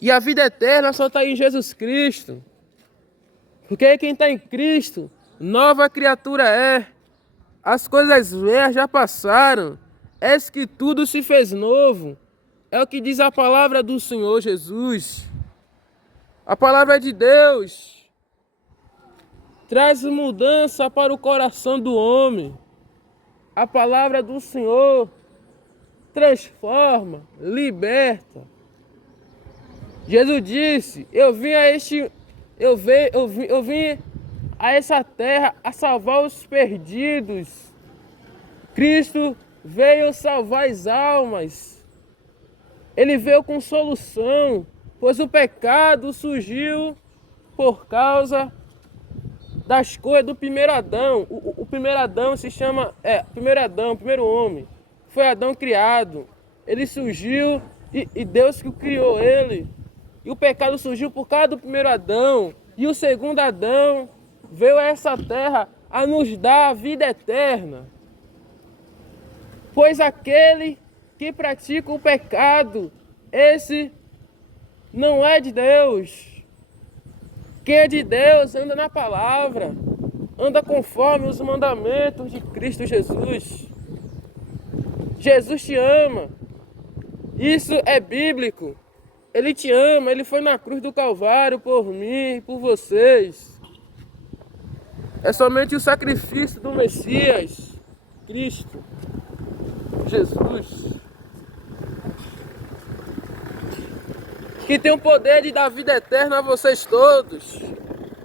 E a vida eterna só está em Jesus Cristo. Porque quem está em Cristo, nova criatura é. As coisas velhas já passaram. Eis que tudo se fez novo. É o que diz a palavra do Senhor Jesus. A palavra de Deus traz mudança para o coração do homem. A palavra do Senhor transforma, liberta. Jesus disse: eu vim a essa terra a salvar os perdidos. Cristo veio salvar as almas. Ele veio com solução, pois o pecado surgiu por causa das coisas do primeiro Adão. O primeiro Adão se chama... primeiro Adão, o primeiro homem. Foi Adão criado. Ele surgiu e Deus que criou ele. E o pecado surgiu por causa do primeiro Adão. E o segundo Adão veio a essa terra a nos dar a vida eterna. Pois aquele que pratica o pecado, esse não é de Deus. Quem é de Deus anda na palavra, anda conforme os mandamentos de Cristo Jesus. Jesus te ama. Isso é bíblico. Ele te ama, ele foi na cruz do Calvário por mim e por vocês. É somente o sacrifício do Messias, Cristo, Jesus, que tem o poder de dar vida eterna a vocês todos.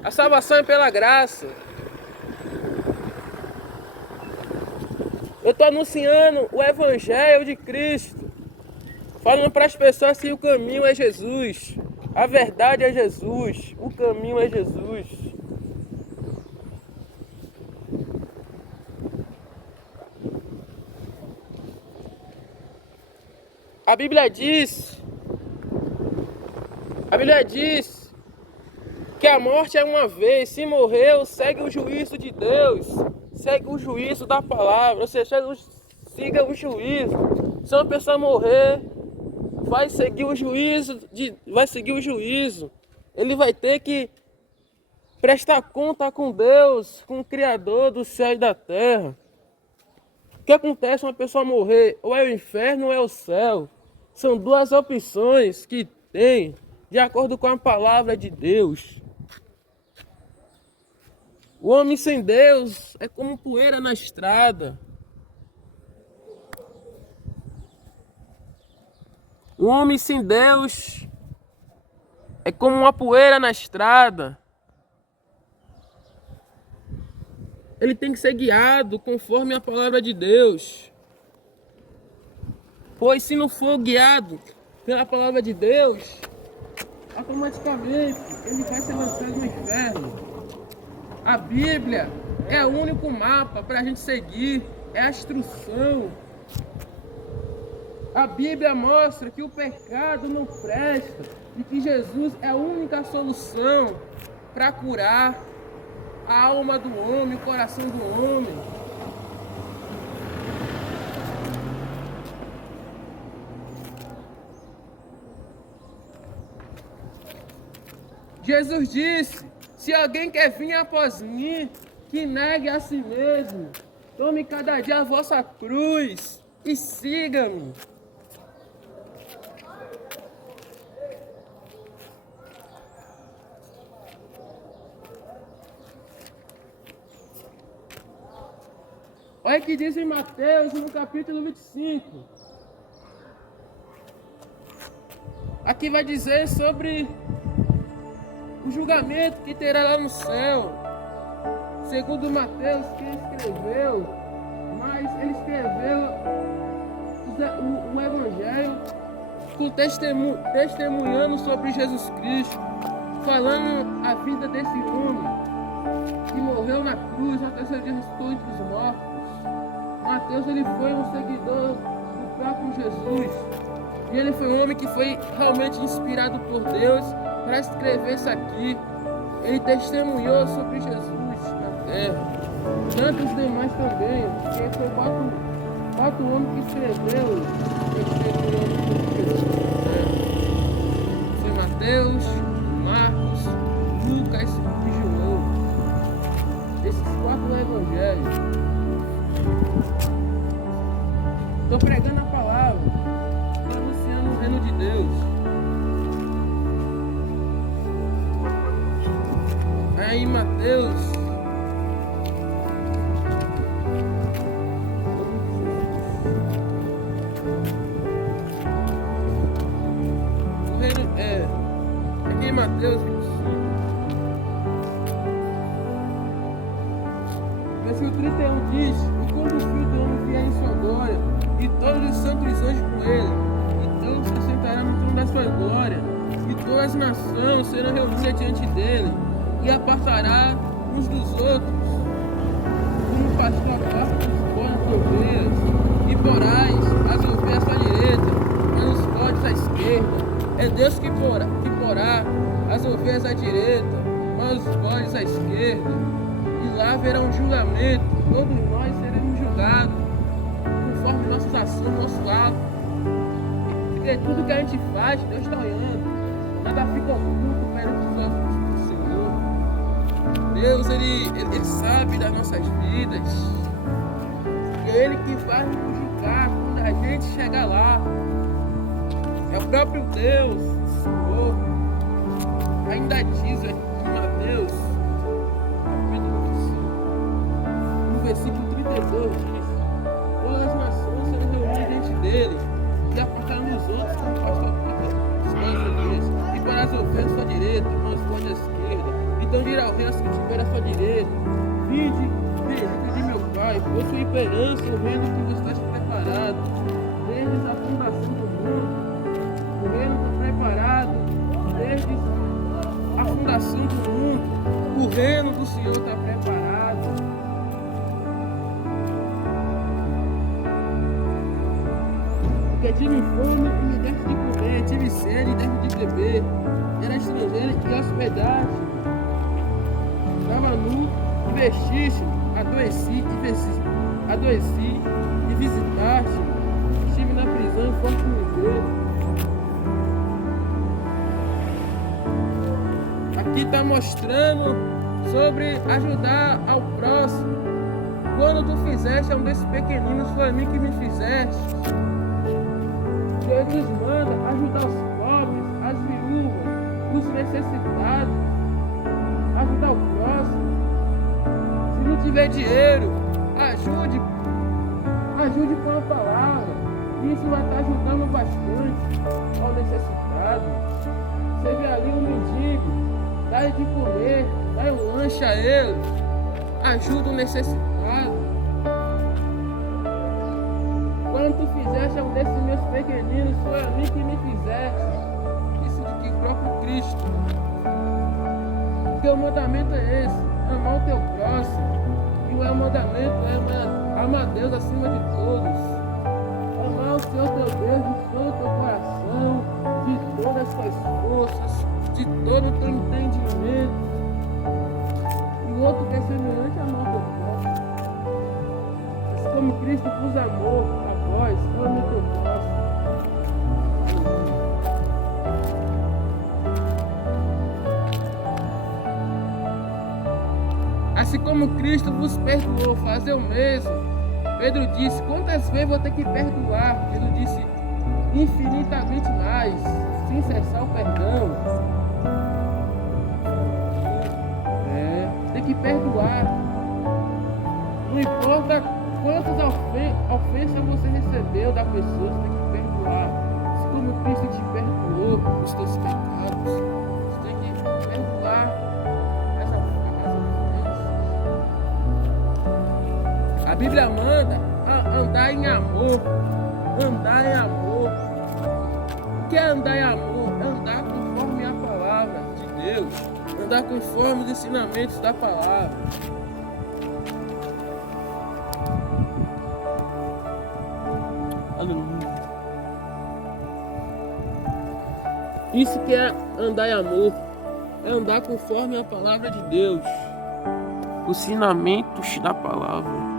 A salvação é pela graça. Eu estou anunciando o Evangelho de Cristo, falando para as pessoas que o caminho é Jesus, a verdade é Jesus, o caminho é Jesus. A Bíblia diz que a morte é uma vez, se morreu, segue o juízo de Deus, segue o juízo da palavra, ou seja, siga o juízo. Se uma pessoa morrer, vai seguir o juízo. Ele vai ter que prestar conta com Deus, com o Criador do céu e da terra. O que acontece uma pessoa morrer? Ou é o inferno ou é o céu. São duas opções que tem, de acordo com a palavra de Deus. O homem sem Deus é como poeira na estrada. O homem sem Deus é como uma poeira na estrada. Ele tem que ser guiado conforme a palavra de Deus. Pois se não for guiado pela palavra de Deus, automaticamente ele vai ser lançado no inferno. A Bíblia é o único mapa para a gente seguir, é a instrução. A Bíblia mostra que o pecado não presta e que Jesus é a única solução para curar a alma do homem, o coração do homem. Jesus disse: se alguém quer vir após mim, que negue a si mesmo, tome cada dia a vossa cruz e siga-me. Olha o que diz em Mateus, no capítulo 25. Aqui vai dizer sobre o julgamento que terá lá no céu. Segundo Mateus, que escreveu, mas ele escreveu o Evangelho testemunhando sobre Jesus Cristo, falando a vida desse homem que morreu na cruz, ao terceiro dia ressuscitou entre os mortos. Mateus, ele foi um seguidor do próprio Jesus. E ele foi um homem que foi realmente inspirado por Deus para escrever isso aqui. Ele testemunhou sobre Jesus na terra. Tantos demais também, porque foi quatro homens que escreveu testemunhando sobre Jesus na terra. Foi Mateus, Marcos, Lucas e João. Esses 4 evangelhos. Estou pregando a palavra, estou anunciando o reino de Deus. Aí Mateus aqui em Mateus 25, versículo 31 diz: e quando o Filho do Homem vier em sua glória, e todos os santos anjos com ele, então se assentará no trono da sua glória, e todas as nações serão reunidas diante dele, e apartará uns dos outros, como o pastor aparta as ovelhas, e porás as ovelhas à direita, mas os bodes à esquerda. É Deus que porá as ovelhas à direita, mas os bodes à esquerda. E lá haverá um julgamento, todos nós seremos julgados, conforme nossas ações, nosso lado. Porque tudo que a gente faz, Deus está olhando. Nada fica oculto perante os olhos do Senhor. Deus, ele sabe das nossas vidas. E é Ele que vai nos julgar quando a gente chegar lá. É o próprio Deus, Senhor. Ainda diz aqui em Mateus, capítulo 5, no versículo 32, diz: todas as nações serão reunidas diante dele, e apartarão os outros como o pastor os bodes, e para as ovelhas à sua direita, mas os bodes à esquerda. Então dirá o rei aos que estiver à sua direita: vinde, bendito de meu Pai, possui esperança o reino que vos está preparado, desde a fundação do mundo. O reino está preparado desde a fundação do mundo. O reino do Senhor está preparado. Porque tive fome e me deste de comer, tive sede e deste de beber, era estrangeiro e hospedaste, estava nu e vestiste, adoeci e visitaste, estive na prisão e foste me ver. Aqui está mostrando sobre ajudar ao próximo. Quando tu fizeste a um desses pequeninos, foi a mim que me fizeste. Deus nos manda ajudar os pobres, as viúvas, os necessitados, ajudar o próximo. Se não tiver dinheiro, ajude com a palavra. Isso vai estar ajudando bastante ao necessitado. Você vê ali um mendigo, dá de comer, dá um lanche a ele, ajuda o necessitado. Quando tu fizeste a um desses meus pequeninos, foi a mim que me fizeste. Isso de que o próprio Cristo. Porque o mandamento é esse: amar o teu próximo. E o mandamento é amar a Deus acima de todos. Amar o Senhor teu Deus de todo o teu coração, de todas as tuas forças, de todo o teu entendimento. E o outro que é semelhante a amar o teu próximo. Mas como Cristo vos amou a vós, ame o teu próximo. Assim como Cristo vos perdoou, fazer o mesmo. Pedro disse: quantas vezes vou ter que perdoar? Pedro disse: infinitamente mais, sem cessar o perdão. Tem que perdoar. Não importa quantas ofensas você recebeu da pessoa, você tem que perdoar. Se como Cristo te perdoou os teus pecados, você tem que perdoar as ofensas. A Bíblia manda andar em amor. Andar em amor. O que é andar em amor? É andar conforme a palavra de Deus. Andar conforme os ensinamentos da palavra. Aleluia. Isso que é andar em amor. É andar conforme a palavra de Deus. Os ensinamentos da palavra.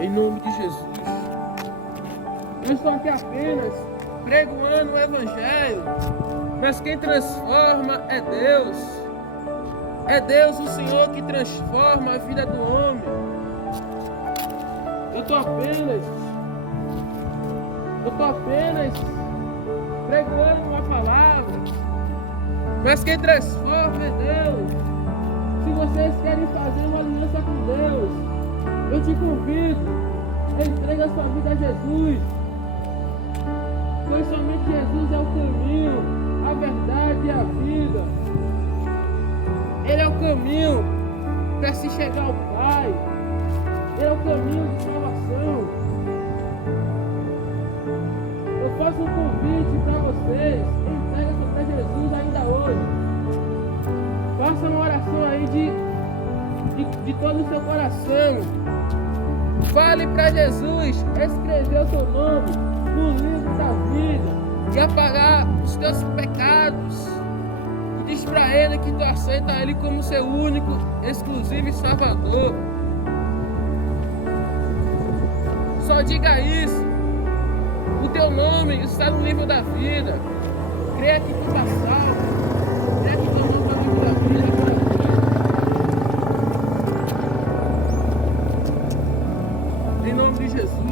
Em nome de Jesus. Eu estou aqui apenas pregoando o Evangelho, mas quem transforma é Deus. É Deus o Senhor que transforma a vida do homem. Eu estou apenas pregando uma palavra, mas quem transforma é Deus. Se vocês querem fazer uma aliança com Deus, eu te convido, entrega a sua vida a Jesus, pois somente Jesus é o caminho, a verdade e a vida. Ele é o caminho para se chegar ao Pai. Ele é o caminho de salvação. Eu faço um convite para vocês, entrega para Jesus ainda hoje. Faça uma oração aí de todo o seu coração. Fale para Jesus escrever o seu nome no livro da vida e apagar os teus pecados. E diz para Ele que tu aceita Ele como seu único, exclusivo e salvador. Só diga isso. O teu nome está no livro da vida. Creia que tu está salvo. Creia que teu nome está no livro da vida. Em nome de Jesus.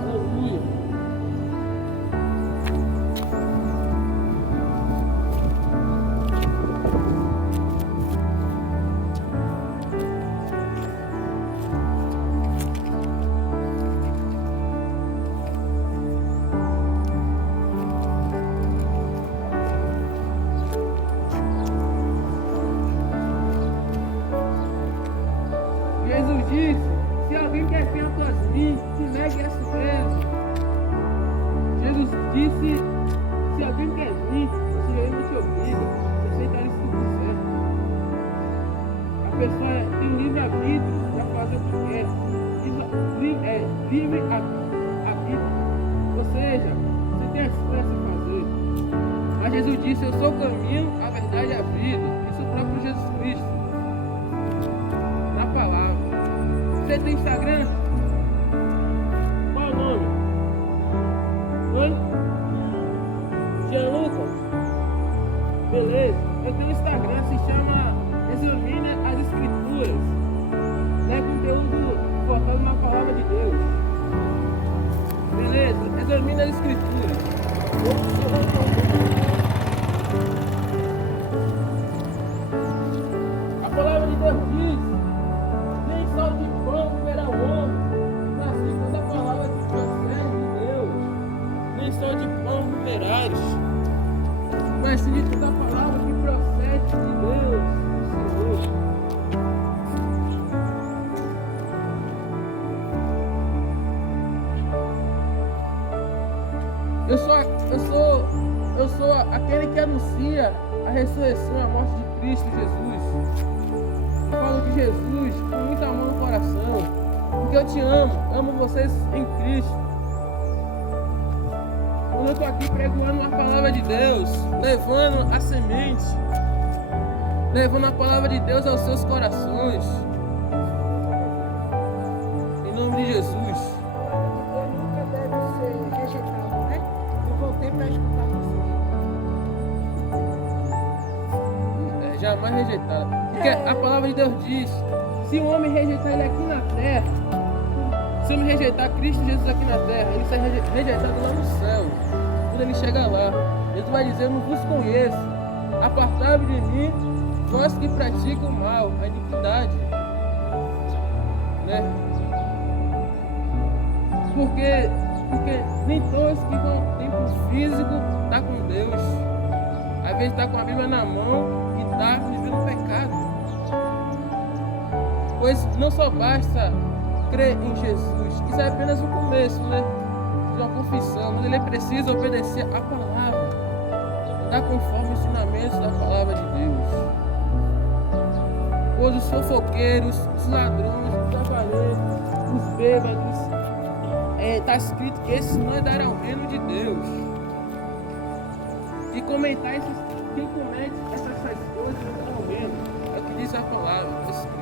Aleluia. Jesus disse: se alguém quer vir após mim, se negue a si mesmo. Jesus disse: se alguém quer vir, o Senhor não te obriga, você aceitar isso que quiser. A pessoa tem um livre-arbítrio para fazer o que quer. Livre arbítrio. Ou seja, você tem a escolha de fazer. Mas Jesus disse: eu sou o caminho, a verdade e a vida. Isso é o próprio Jesus Cristo. Na palavra. Você tem Instagram? Qual é o nome? Oi? Jean Lucas? Beleza. Eu tenho um Instagram, se chama Examine as Escrituras. É conteúdo focado na palavra de Deus. Beleza? Examine as Escrituras. A palavra de Deus diz: nem só de pão viverá o homem, mas sim toda palavra que procede de Deus. Nem só de pão viverás, mas sim de toda palavra que procede de Deus, do Senhor. Eu sou aquele que anuncia a ressurreição e a morte de Cristo Jesus. Eu falo de Jesus com muito amor no coração, porque eu te amo vocês em Cristo. Quando eu estou aqui pregando a palavra de Deus, levando a semente, levando a palavra de Deus aos seus corações, em nome de Jesus. Ele nunca deve ser rejeitado, né? Eu voltei para escutar você. Jamais rejeitado. Porque a palavra de Deus diz: se o homem rejeitar ele aqui na terra, se o homem rejeitar Cristo Jesus aqui na terra, ele será rejeitado lá no céu. Quando ele chegar lá, Jesus vai dizer: eu não vos conheço, apartai-vos de mim, vós que praticam o mal, a iniquidade. Né? Porque nem todos que vão ao templo físico estão com Deus. Às vezes está com a Bíblia na mão e está vivendo pecado. Pois não só basta crer em Jesus, isso é apenas o começo, né, de uma confissão, mas ele precisa obedecer a palavra, andar conforme os ensinamentos da palavra de Deus. Pois os fofoqueiros, os ladrões, os cavaleiros, os bêbados, está escrito que esses não herdarão o reino de Deus. E comentar quem comete essas coisas não herdará o reino. É o que diz a palavra, está escrito.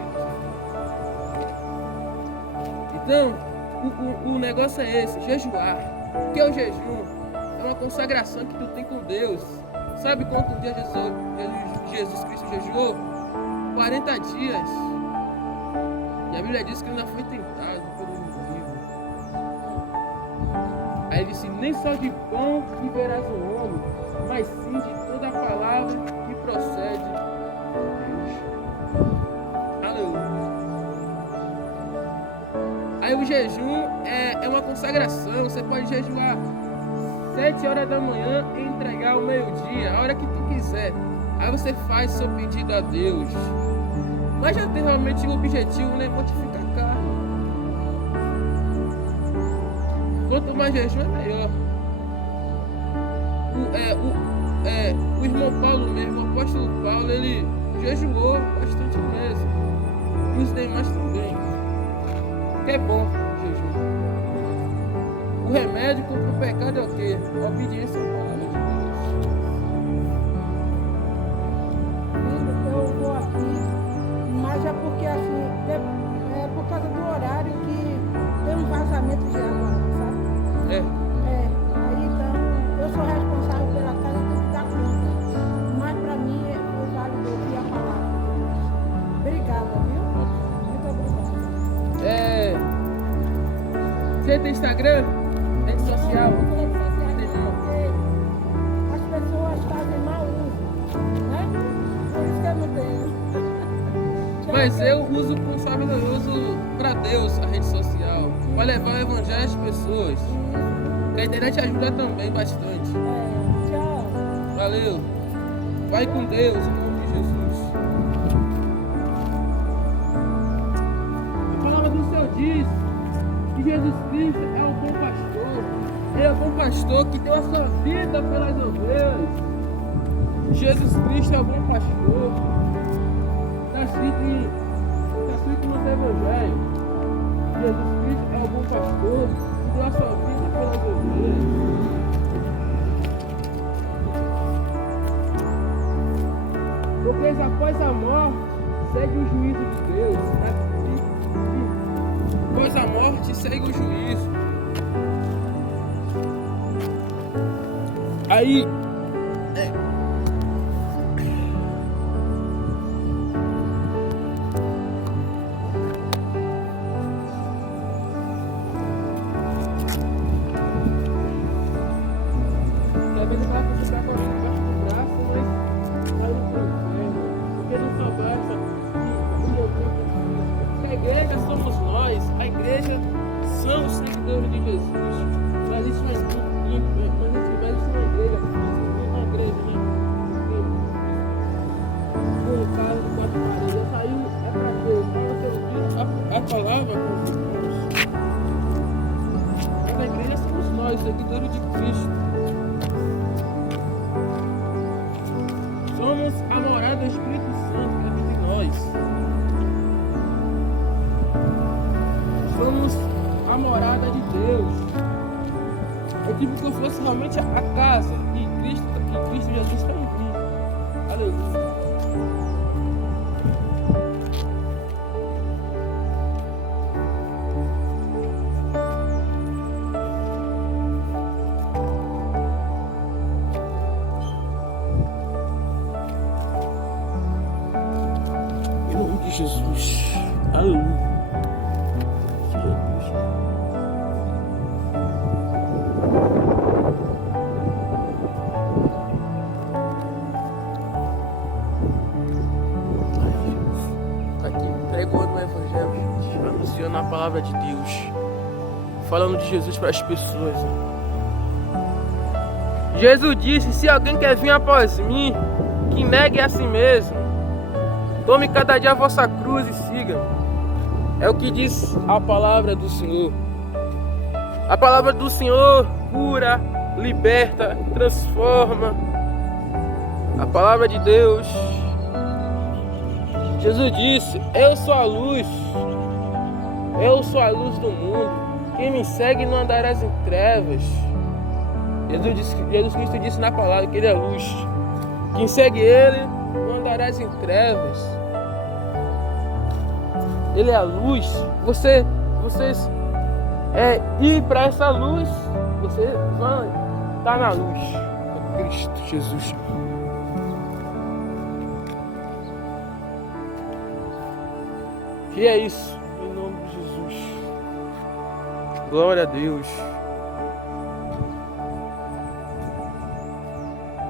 Então, o negócio é esse, jejuar. O que é o jejum? É uma consagração que tu tem com Deus. Sabe quantos dias Jesus Cristo jejuou? 40 dias. E a Bíblia diz que ele ainda foi tentado pelo inimigo. Aí ele disse, nem só de pão viverás o homem, mas sim de toda a palavra que procede de Deus. Aleluia. Aí o jejum é uma consagração. Você pode jejuar 7 horas da manhã e entregar ao meio-dia, a hora que tu quiser. Aí você faz seu pedido a Deus. Mas já tem realmente o objetivo, né? Mortificar a carne. Quanto mais jejum é melhor. O irmão Paulo mesmo, o apóstolo Paulo, ele jejuou bastante mesmo. E os demais também. É bom jejum. O remédio contra o pecado é o quê? A obediência à palavra de Deus. Eu vou aqui, mas é porque assim, é por causa do horário que tem um vazamento de água, sabe? Aí então, eu sou responsável pela casa, eu tenho que dar conta. Mas para mim é válido ouvir a palavra de Deus. Obrigada, viu? Muito obrigada. Você tem Instagram? Rede social? As pessoas fazem mau uso, né? Por isso que eu não tenho. Mas eu uso para Deus a rede social, para levar o evangelho às pessoas. A internet ajuda também bastante. Tchau. Valeu. Vai com Deus, em nome de Jesus. A palavra do Senhor diz que Jesus Cristo é o bom pastor. Ele é o bom pastor que deu a sua vida pelas ovelhas. Jesus Cristo é o bom pastor. Está escrito no Evangelho. Jesus Cristo é o bom pastor que deu a sua vida pelas ovelhas. Porque após a morte segue o juízo de Deus. Após a morte segue o juízo. Aí talvez ele vai ficar com a mão embaixo do braço, mas vai no inferno. Porque não só basta a igreja somos nós, a igreja são os seguidores de Jesus. Mas isso não é a palavra com os irmãos. Mas a igreja somos nós, seguidores de Cristo. Somos a morada do Espírito Santo dentro de nós. Somos a morada de Deus. É tipo que eu fosse realmente a casa que Cristo Jesus está em mim. Aleluia. Jesus, aleluia. Aqui pregando o evangelho, anunciando a palavra de Deus, falando de Jesus para as pessoas. Jesus disse: se alguém quer vir após mim, que negue a si mesmo. Tome cada dia a vossa cruz e siga. É o que diz a palavra do Senhor. A palavra do Senhor cura, liberta, transforma. A palavra de Deus. Jesus disse: eu sou a luz. Eu sou a luz do mundo. Quem me segue não andará em trevas. Jesus Cristo disse na palavra que Ele é luz. Quem segue Ele não andarás em trevas. Ele é a luz. Vocês ir para essa luz, você vai estar na luz. É Cristo Jesus. Que é isso, em nome de Jesus. Glória a Deus.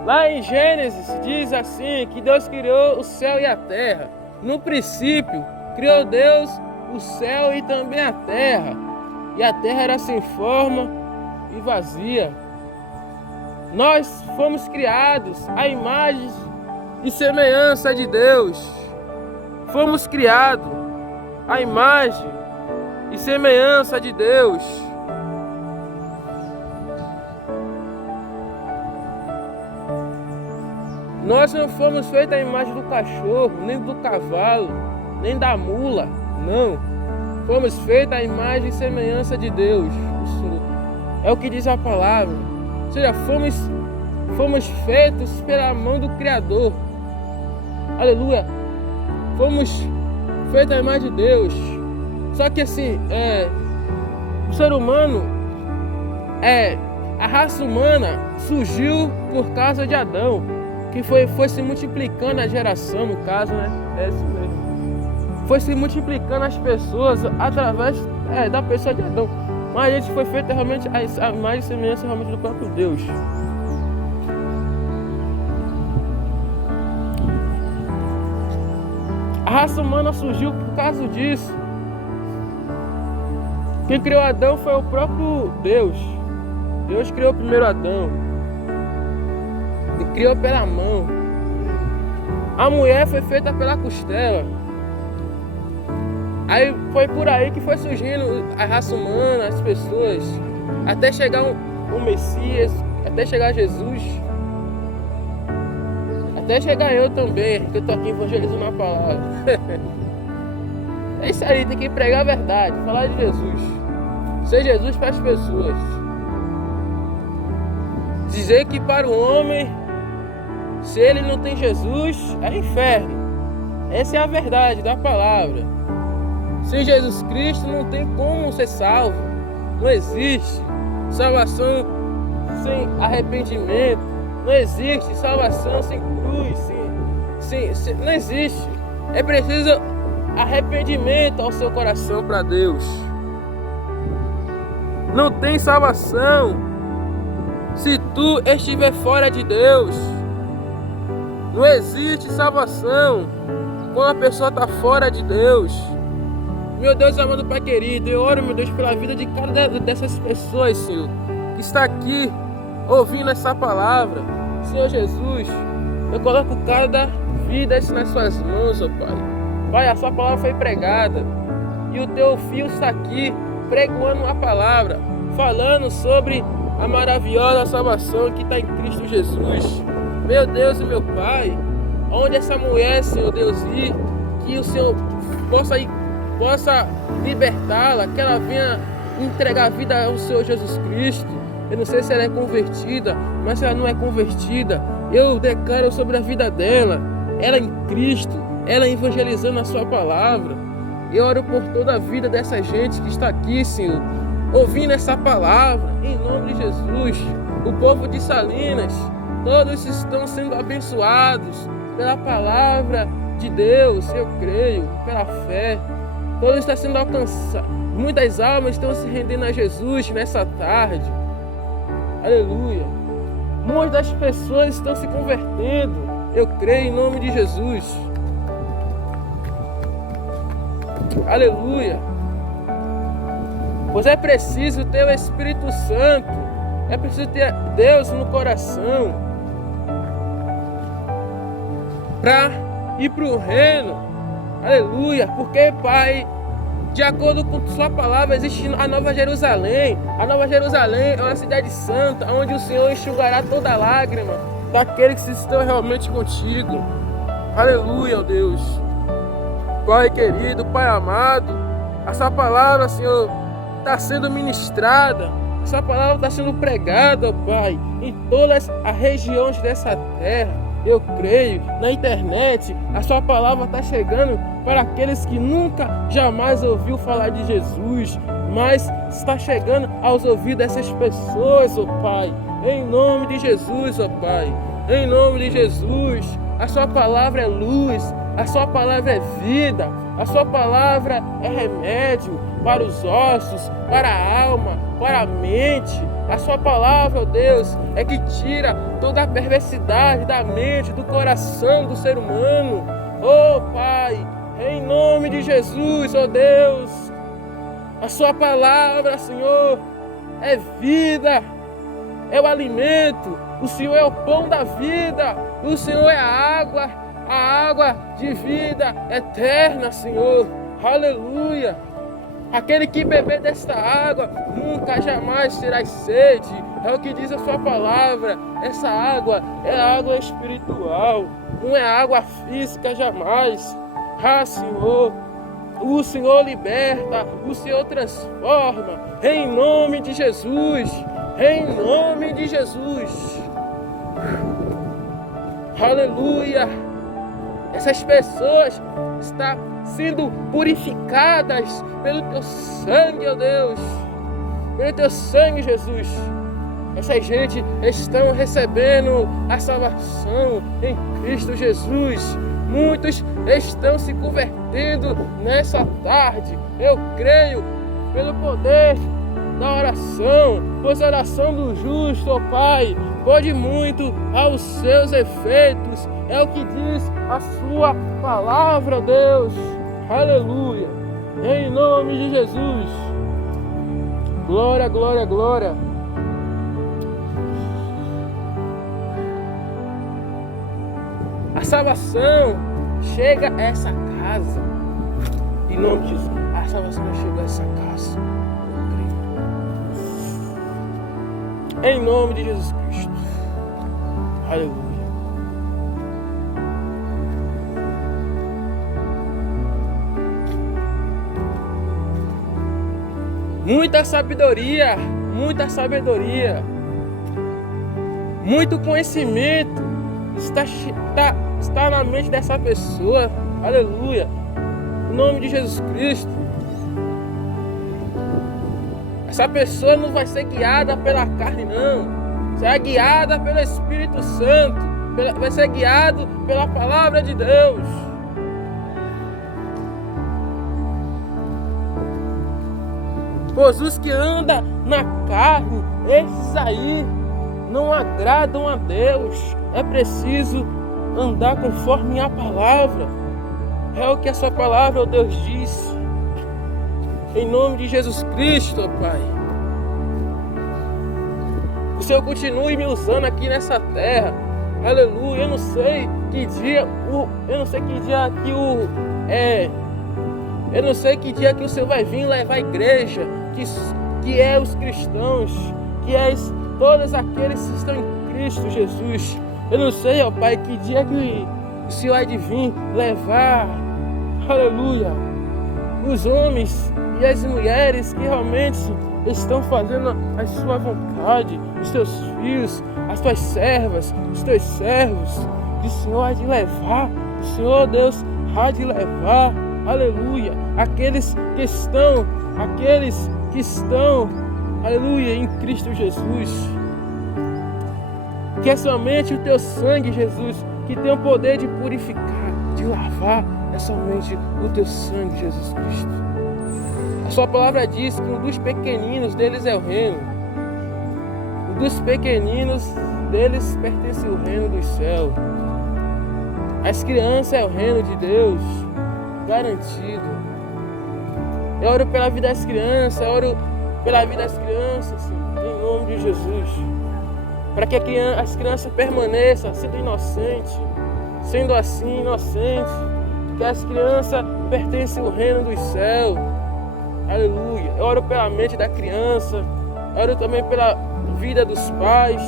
Lá em Gênesis diz assim, que Deus criou o céu e a terra. No princípio, criou Deus o céu e também a terra. E a terra era sem forma e vazia. Nós fomos criados à imagem e semelhança de Deus. Fomos criados à imagem e semelhança de Deus. Nós não fomos feitos à imagem do cachorro, nem do cavalo, nem da mula, não. Fomos feitos à imagem e semelhança de Deus, o Senhor. É o que diz a palavra. Ou seja, fomos feitos pela mão do Criador. Aleluia. Fomos feitos à imagem de Deus. Só que assim, o ser humano, a raça humana surgiu por causa de Adão, que foi se multiplicando a geração, no caso, né? É isso mesmo. Foi se multiplicando as pessoas através da pessoa de Adão. Mas a gente foi feito realmente a imagem e semelhança realmente do próprio Deus. A raça humana surgiu por causa disso. Quem criou Adão foi o próprio Deus. Deus criou primeiro Adão. E criou pela mão. A mulher foi feita pela costela. Aí foi por aí que foi surgindo a raça humana, as pessoas, até chegar o Messias, até chegar Jesus, até chegar eu também, que eu tô aqui evangelizando a palavra. É isso aí, tem que pregar a verdade, falar de Jesus, ser Jesus para as pessoas. Dizer que para o homem, se ele não tem Jesus, é inferno. Essa é a verdade da palavra. Sem Jesus Cristo não tem como ser salvo. Não existe salvação sem arrependimento. Não existe salvação sem cruz. Não existe. É preciso arrependimento ao seu coração para Deus. Não tem salvação se tu estiver fora de Deus. Não existe salvação quando a pessoa está fora de Deus. Meu Deus amado Pai querido, eu oro, meu Deus, pela vida de cada dessas pessoas, Senhor, que está aqui ouvindo essa palavra. Senhor Jesus, eu coloco cada vida nas suas mãos, ó Pai. Pai, a sua palavra foi pregada e o teu filho está aqui pregando a palavra, falando sobre a maravilhosa salvação que está em Cristo Jesus. Meu Deus e meu Pai, onde essa mulher, Senhor Deus, ir, que o Senhor possa libertá-la, que ela venha entregar a vida ao Senhor Jesus Cristo. Eu não sei se ela é convertida, mas se ela não é convertida, eu declaro sobre a vida dela, ela em Cristo, ela evangelizando a sua palavra. Eu oro por toda a vida dessa gente que está aqui, Senhor, ouvindo essa palavra, em nome de Jesus. O povo de Salinas, todos estão sendo abençoados pela palavra de Deus, eu creio, pela fé. Todos estão sendo alcançados. Muitas almas estão se rendendo a Jesus nessa tarde. Aleluia. Muitas pessoas estão se convertendo. Eu creio em nome de Jesus. Aleluia. Pois é preciso ter o Espírito Santo. É preciso ter Deus no coração para ir para o reino. Aleluia, porque, Pai, de acordo com sua palavra, existe a Nova Jerusalém. A Nova Jerusalém é uma cidade santa, onde o Senhor enxugará toda lágrima daqueles que estão realmente contigo. Aleluia, ó Deus. Pai querido, Pai amado, essa palavra, Senhor, está sendo ministrada. Essa palavra está sendo pregada, ó Pai, em todas as regiões dessa terra. eu creio, na internet, a sua palavra está chegando para aqueles que nunca, jamais ouviu falar de Jesus, mas está chegando aos ouvidos dessas pessoas, ó Pai, em nome de Jesus, ó Pai, em nome de Jesus. A sua palavra é luz, a sua palavra é vida, a sua palavra é remédio para os ossos, para a alma, para a mente. A sua palavra, ó Deus, é que tira toda a perversidade da mente, do coração do ser humano. Oh Pai, em nome de Jesus, ó Deus, a sua palavra, Senhor, é vida, é o alimento, o Senhor é o pão da vida, o Senhor é a água de vida eterna, Senhor. Aleluia. Aquele que beber desta água nunca jamais terá sede. É o que diz a sua palavra. Essa água é água espiritual, não é água física jamais. Ah, Senhor, o Senhor liberta, o Senhor transforma. Em nome de Jesus, em nome de Jesus. Aleluia. Essas pessoas estão sendo purificadas pelo teu sangue, ó Deus, pelo teu sangue, Jesus. Essa gente estão recebendo a salvação em Cristo Jesus. Muitos estão se convertendo nessa tarde. Eu creio pelo poder da oração, pois a oração do justo, ó Pai, pode muito aos seus efeitos. É o que diz a sua palavra, Deus. Aleluia. Em nome de Jesus. Glória, glória, glória. A salvação chega a essa casa. Em nome de Jesus. A salvação chega a essa casa. Em nome de Jesus Cristo. Aleluia. Muita sabedoria, muito conhecimento está na mente dessa pessoa. Aleluia. Em nome de Jesus Cristo. Essa pessoa não vai ser guiada pela carne, não. Será guiada pelo Espírito Santo. Vai ser guiado pela palavra de Deus. Pois os que andam na carne, esses aí não agradam a Deus. É preciso andar conforme a palavra. É o que a sua palavra, ó Deus, diz. Em nome de Jesus Cristo, ó Pai. O Senhor continue me usando aqui nessa terra. Aleluia. Eu não sei que dia que o Senhor vai vir levar a igreja, que é os cristãos, que é todos aqueles que estão em Cristo Jesus. Eu não sei, ó Pai, que dia que o Senhor vai de vir levar, aleluia, os homens e as mulheres que realmente estão fazendo a sua vontade, os teus filhos, as tuas servas, os teus servos, que o Senhor há de levar, o Senhor Deus há de levar, aleluia, aqueles que estão, aleluia, em Cristo Jesus. Que é somente o teu sangue, Jesus, que tem o poder de purificar, de lavar, é somente o teu sangue, Jesus Cristo. A sua palavra diz que um dos pequeninos deles é o reino. Um dos pequeninos deles pertence ao reino dos céus. As crianças é o reino de Deus, garantido. Eu oro pela vida das crianças, Senhor, em nome de Jesus. Para que as crianças permaneçam sendo inocentes, sendo assim inocentes, que as crianças pertencem ao reino dos céus. Aleluia. Eu oro pela mente da criança, eu oro também pela vida dos pais.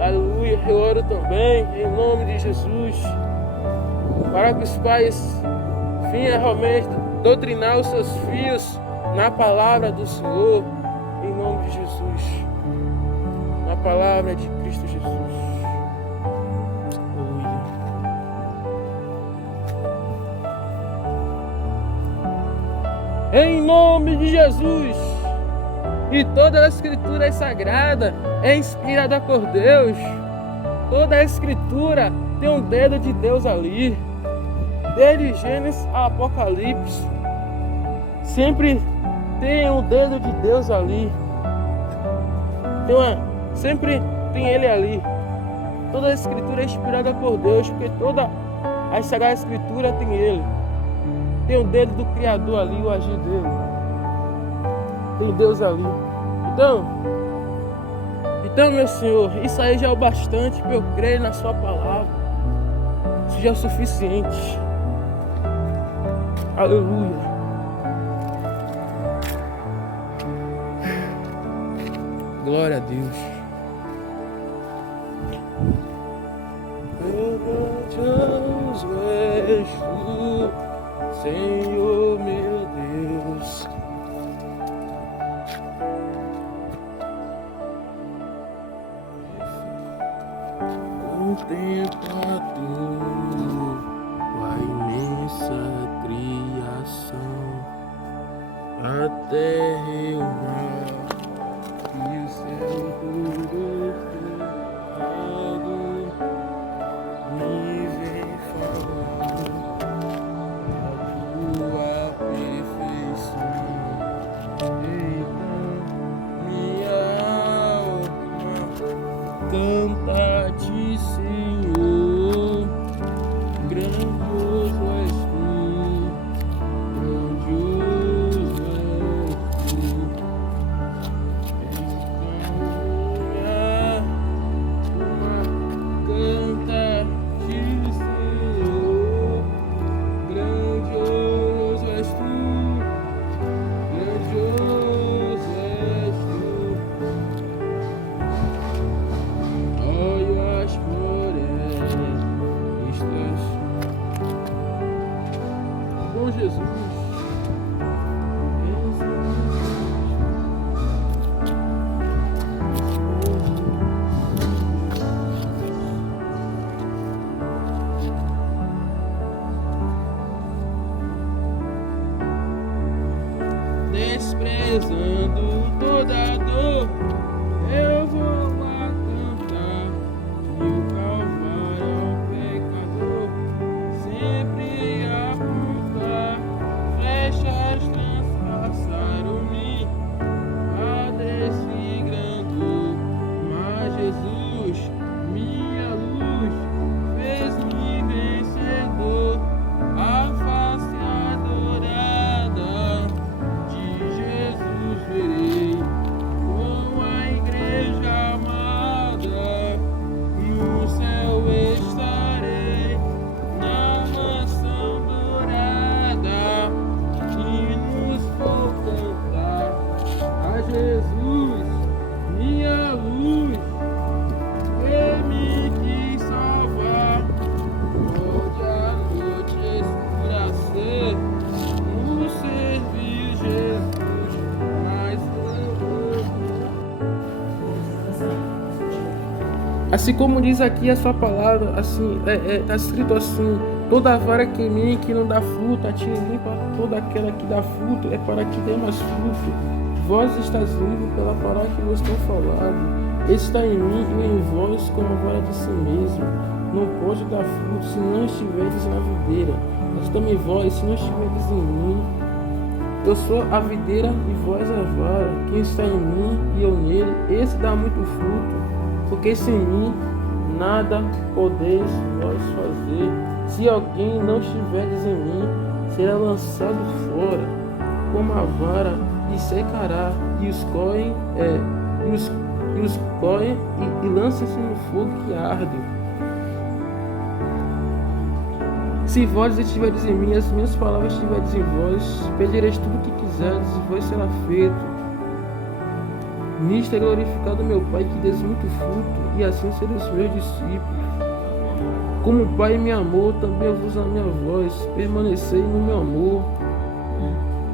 Aleluia. Eu oro também em nome de Jesus, para que os pais venham realmente doutrinar os seus filhos na palavra do Senhor, em nome de Jesus, na palavra de Cristo Jesus. em nome de Jesus. E toda a Escritura é sagrada, é inspirada por Deus. Toda a Escritura tem um dedo de Deus ali. Desde Gênesis a Apocalipse, sempre tem um dedo de Deus ali. Sempre tem Ele ali. Toda a Escritura é inspirada por Deus, porque toda a Sagrada Escritura tem Ele. Tem o dedo do Criador ali, o agir dele. Tem Deus ali. Então, meu Senhor, isso aí já é o bastante para eu crer na Sua palavra. Isso já é o suficiente. Aleluia. Glória a Deus. Grandioso és tu, Senhor meu Deus. Contempla tua imensa criação, a terra e o mar e o céu todo criado. Me vem falar da tua perfeição. Então minha alma canta a ti, Senhor. Grandioso és tu, grandioso és tu. Então minha alma canta a ti, Senhor. Grandioso és tu, grandioso és tu. Olho as florestas. Bom Jesus. Desprezando toda dor, eu vou lá cantar. E o Calvário ao pecador, sempre apontar. Flechas transpassaram-me, padeci grandor. Mas Jesus, minha luz, fez-me vencedor. A face adorada de Jesus verei, com a igreja amada, no céu estarei, na mansão dourada, e nos vou cantar a Jesus, minha luz, ele me quis salvar. Pode a noite escurecer, no servir Jesus, mas assim como diz aqui a sua palavra, assim, tá escrito assim: toda vara que em mim que não dá fruto, a ti limpa; toda aquela que dá fruto é para que dê mais fruto. Vós estás limpo pela palavra que vos tenho falado. Está em mim e em vós como a vara de si mesmo. Não pode dar fruto se não estiverdes na videira. Mas também vós, se não estiverdes em mim. Eu sou a videira e vós a vara. Quem está em mim e eu nele, esse dá muito fruto. Porque sem mim nada podeis vós fazer. Se alguém não estiverdes em mim, será lançado fora como a vara e secará, e os coem e lançam-se no fogo que arde. Se vós estiverdes em mim, as minhas palavras estiverdes em vós, pedireis tudo o que quiserdes e vos será feito. Nisto é glorificado meu Pai, que deis muito fruto, e assim sereis meus discípulos. Como o Pai me amou, também eu vos amei a vós. Permanecei no meu amor.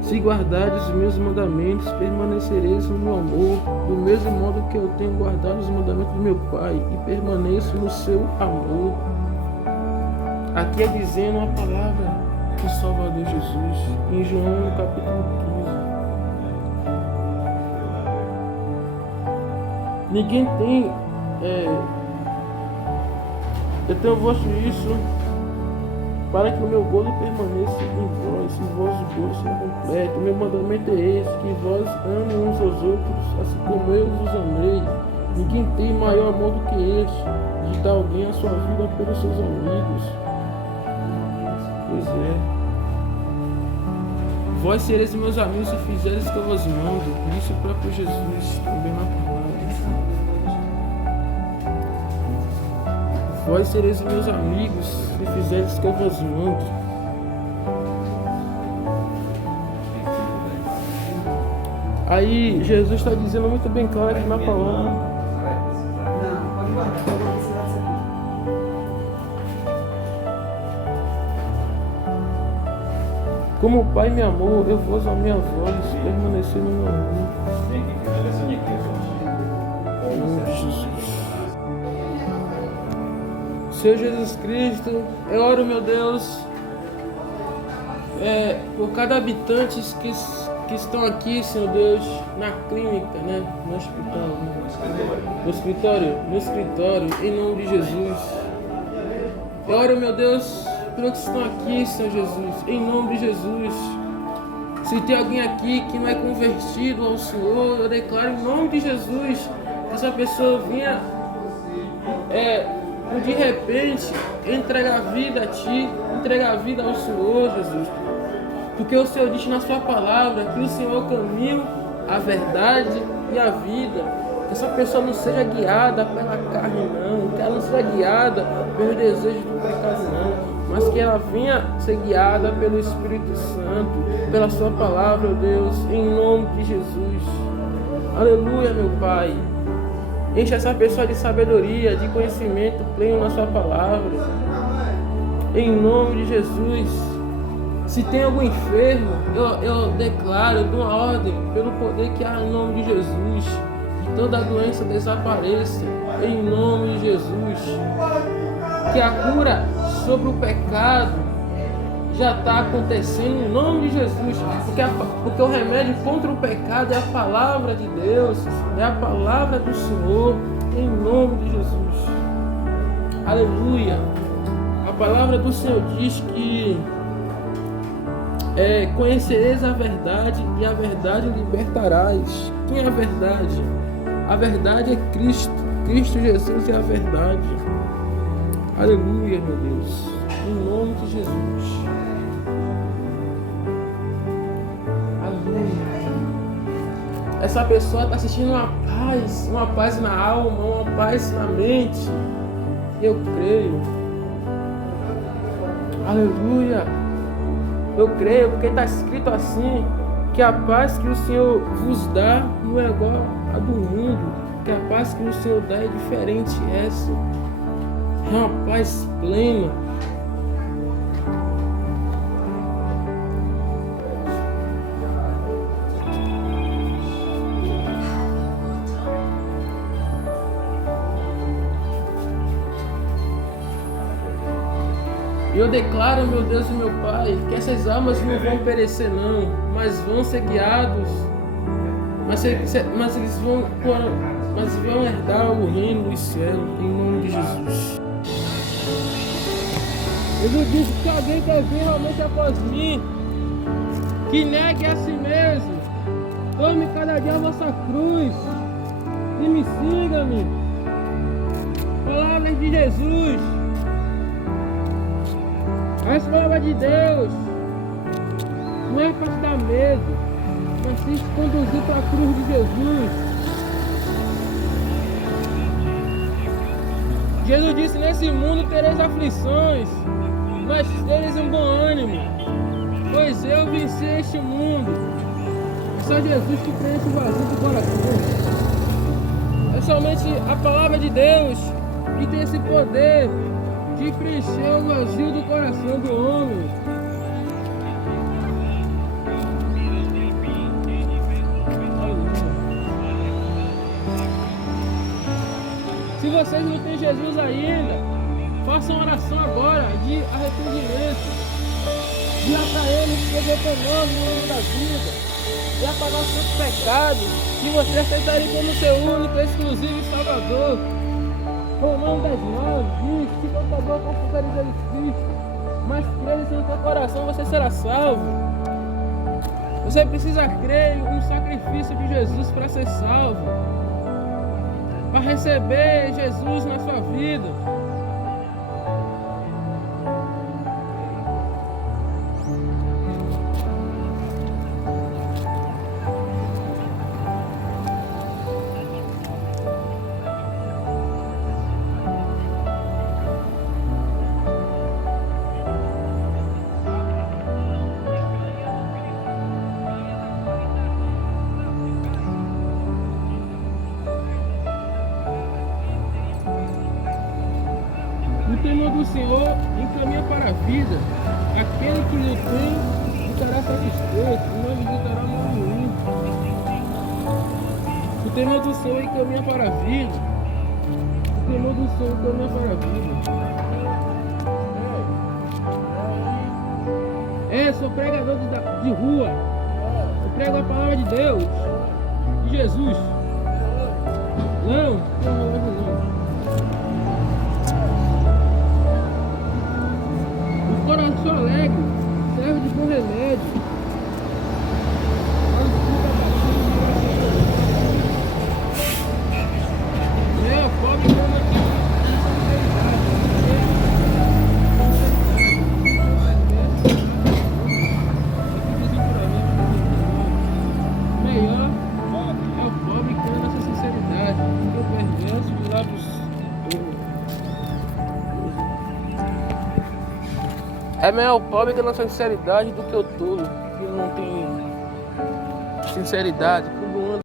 Se guardardes os meus mandamentos, permanecereis no meu amor, do mesmo modo que eu tenho guardado os mandamentos do meu Pai, e permaneço no seu amor. Aqui é dizendo a palavra do Salvador Jesus, em João capítulo 15. Ninguém tem. Eu tenho vosso isso para que o meu gozo permaneça em vós, e o vosso gozo seja completo. O meu mandamento é esse, que vós amem uns aos outros, assim como eu vos amei. Ninguém tem maior amor do que este, de dar alguém a sua vida pelos seus amigos. Pois é. Vós sereis meus amigos se fizeres o que eu vos mando. Disse o próprio Jesus, também na palavra. Vós sereis meus amigos se fizeres o que eu vos mando. Aí Jesus está dizendo muito bem claro aqui na palavra. Como o Pai me amou, eu vos amei a vós, permanecendo no meu amor. Senhor Jesus Cristo, eu oro, meu Deus, por cada habitante que estão aqui, Senhor Deus, na clínica, né? No hospital, né? No escritório, em nome de Jesus. Eu oro, meu Deus, pelos que estão aqui, Senhor Jesus, em nome de Jesus. Se tem alguém aqui que não é convertido ao Senhor, eu declaro em nome de Jesus que essa pessoa vinha de repente entregar a vida a Ti, entregar a vida ao Senhor, Jesus. Porque o Senhor diz na Sua palavra que o Senhor é o caminho, a verdade e a vida. Que essa pessoa não seja guiada pela carne, não. Que ela não seja guiada pelo desejo do pecado, não. Mas que ela venha ser guiada pelo Espírito Santo, pela Sua palavra, ó Deus, em nome de Jesus. Aleluia, meu Pai. Enche essa pessoa de sabedoria, de conhecimento pleno na Sua palavra. Em nome de Jesus. Se tem algum enfermo, eu declaro, eu dou uma ordem, pelo poder que há em nome de Jesus, que toda doença desapareça, em nome de Jesus. Que a cura sobre o pecado já está acontecendo em nome de Jesus, porque o remédio contra o pecado é a palavra de Deus, é a palavra do Senhor, em nome de Jesus. Aleluia. A palavra do Senhor diz que conhecereis a verdade e a verdade libertarás. Quem é a verdade? A verdade é Cristo. Cristo Jesus é a verdade. Aleluia, meu Deus. Em nome de Jesus. Aleluia. Essa pessoa está sentindo uma paz na alma, uma paz na mente. Eu creio. Aleluia. Eu creio, porque está escrito assim, que a paz que o Senhor vos dá não é igual a do mundo, que a paz que o Senhor dá é diferente essa. É uma paz plena. E eu declaro, meu Deus e meu Pai, que essas almas não vão perecer não, mas vão ser guiados, mas eles vão herdar o reino dos céus, em nome de Jesus. Jesus disse que alguém quer vir realmente após mim, que negue a si mesmo, tome cada dia a vossa cruz e me siga-me. Palavras de Jesus. As palavras de Deus não é para te dar medo, mas sim te conduzir para a cruz de Jesus. Jesus disse: nesse mundo tereis aflições, mas tereis um bom ânimo, pois eu venci este mundo. É só Jesus que preenche o vazio do coração. É somente a palavra de Deus que tem esse poder de preencher o vazio do coração do homem. Se vocês não têm Jesus ainda, façam oração agora de arrependimento. Diga para Ele que Ele é o nome da vida. e apagar os seus pecados, que você aceitaria como seu único, exclusivo e salvador. Romanos 10:9 diz que com tua boca confessares Jesus Cristo, mas creres no teu coração você será salvo. Você precisa crer no sacrifício de Jesus para ser salvo, para receber Jesus na sua vida. O temor do Senhor encaminha para a vida. Aquele que lhe tem ficará satisfeito e não visitará mal nenhum. O temor do Senhor encaminha para a vida. O temor do Senhor encaminha para a vida. Sou pregador de rua. Eu prego a palavra de Deus, de Jesus. Não. Coração alegre serve de bom remédio. Pobre não melhor é o pobre que anda nessa sinceridade, porque o perverso de lábios. É melhor o pobre que não tem sinceridade do que o tolo, que não tem sinceridade.